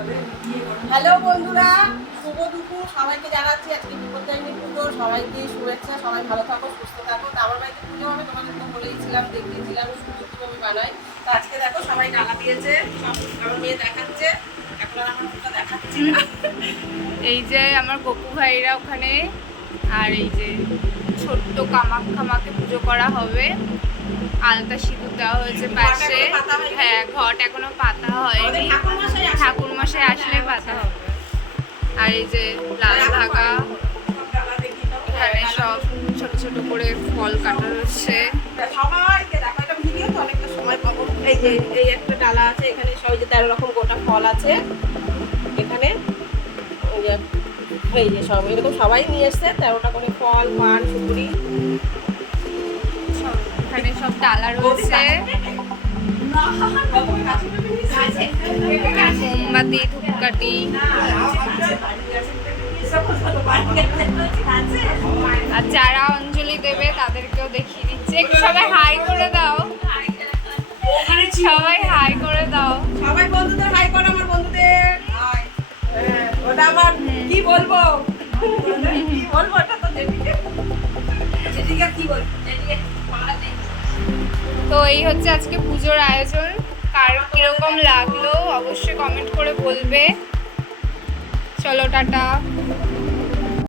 Hello বন্ধুরা, শুভ দুপুর সবাইকে জানাচ্ছি। আজকে বিপত্তারিণী পুজো, সবাইকে শুভেচ্ছা। সবাই ভালো থাকো, সুস্থ থাকো। তো আমার বাড়িতে পুজো হবে, তোমাদের তো বলেইছিলাম, দেখিয়েছিলাম সুন্দর কীভাবে বানাই। তো আজকে দেখো সবাই ডালা দিয়েছে, সব আমার মেয়ে দেখাচ্ছে। এখন আর আমার পুজো দেখাচ্ছি না। এই যে আমার গপু ভাইরা ওখানে, আর এই যে ছোট্ট কামাখ্যামাকে পুজো করা হবে। আলতা সিঁদুর দেওয়া হয়েছে পাশে। হ্যাঁ, ঘট এখনো পাতা হয়নি, ঠাকুর মশাই আসলে পাতা হবে। আর এই যে লাল ধাগা, এখানে সব ছোট ছোট করে ফল কাটা রয়েছে। সবাইকে দেখো, এটা ভিডিও তো অনেকটা সময় পাবো। এই যে এই একটা ডালা আছে, এখানে সব যে 13 রকম গোটা ফল আছে। এখানে এই যে সব এরকম সবাই নিয়ে এসছে 13টা করে ফল, পান, সুপুরি। এখানে সব ডালা রয়েছে, মোমবাতি, ধূপকাঠি। আর যারা অঞ্জলি দেবে তাদেরকেও দেখিয়ে দিচ্ছে। একটু সবাই হাই করে দাও, সবাই হাই করে দাও। সবাই বন্ধুদের হাই করো, আমার বন্ধুদের। ওটা আমার কি বলবো, কি বলবো, ওটা তো জেঠিকে কি বলবো, জেঠিকে তো এই হচ্ছে আজকে পুজোর আয়োজন। কার কিরকম লাগলো অবশ্যই কমেন্ট করে বলবে। চলো টাটা।